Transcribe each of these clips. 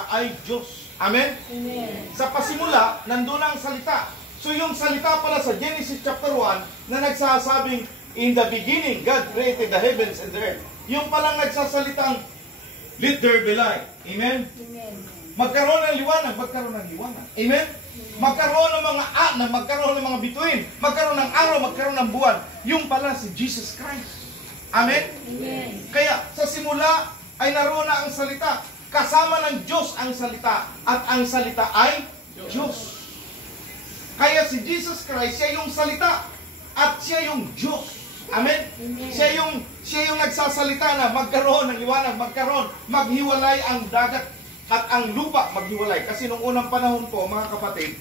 ay Diyos. Amen? Amen. Sa pasimula, nandun ang salita. So yung salita pala sa Genesis chapter 1 na nagsasabing, in the beginning, God created the heavens and the earth. Yung palang nagsasalitang, let there be light. Amen? Amen. Magkaroon ng liwanag, magkaroon ng liwanag. Amen? Magkaroon ng mga magkaroon ng mga bituin, magkaroon ng araw, magkaroon ng buwan. Yung pala si Jesus Christ. Amen? Amen. Kaya sa simula ay naroon na ang salita. Kasama ng Diyos ang salita. At ang salita ay Diyos. Kaya si Jesus Christ, siya yung salita. At siya yung Diyos. Amen? Amen. Siya yung nagsasalita na magkaroon ng liwanag, maghiwalay ang dagat at ang lupa maghiwalay. Kasi nung unang panahon po, mga kapatid,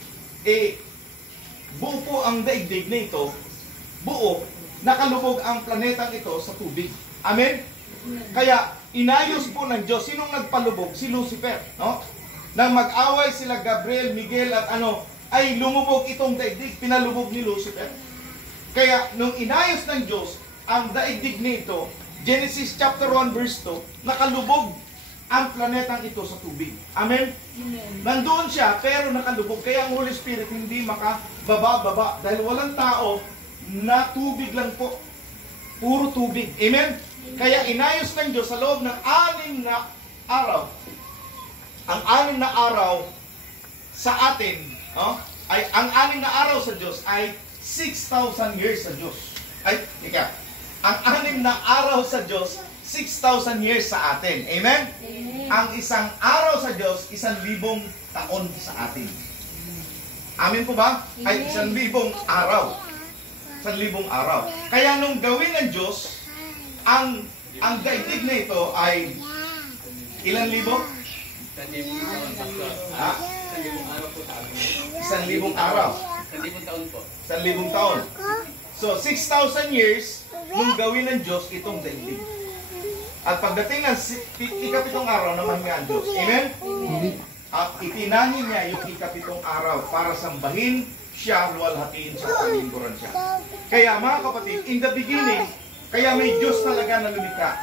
buo po ang daigdig na ito, buo, nakalubog ang planetang ito sa tubig. Amen? Kaya, inayos po ng Diyos, sinong nagpalubog? Si Lucifer, no? Nang mag-away sila Gabriel, Miguel at ay lumubog itong daigdig, pinalubog ni Lucifer. Kaya, nung inayos ng Diyos, ang daigdig nito, Genesis chapter 1 verse 2, nakalubog ang planetang ito sa tubig. Amen? Amen. Nandoon siya, pero nakalubog. Kaya ang Holy Spirit hindi makababa-baba. Dahil walang tao na tubig lang po. Puro tubig. Amen? Kaya inayos ng Diyos sa loob ng 6 na araw. Ang 6 na araw sa atin, ay ang 6 na araw sa Diyos ay 6,000 years sa Diyos. Ang 6 na araw sa Diyos, 6,000 years sa atin. Amen? Amen. Ang isang araw sa Diyos, 1,000 taon sa atin. Amen po ba? Ay 1,000 araw. 1,000 araw. Kaya nung gawin ng Diyos, ang daigdig na ito ay ilan libo? 1,000 araw. 1,000 taon po. 1,000 taon. So, 6,000 years nung gawin ng Diyos itong daigdig. At pagdating ng ikapitong araw, namahinga ang Diyos. Amen? At itinahin niya yung ikapitong araw para sambahin siya, luwalhatiin siya, palingkuran siya. Kaya mga kapatid, in the beginning, kaya may Diyos talaga na lumikha.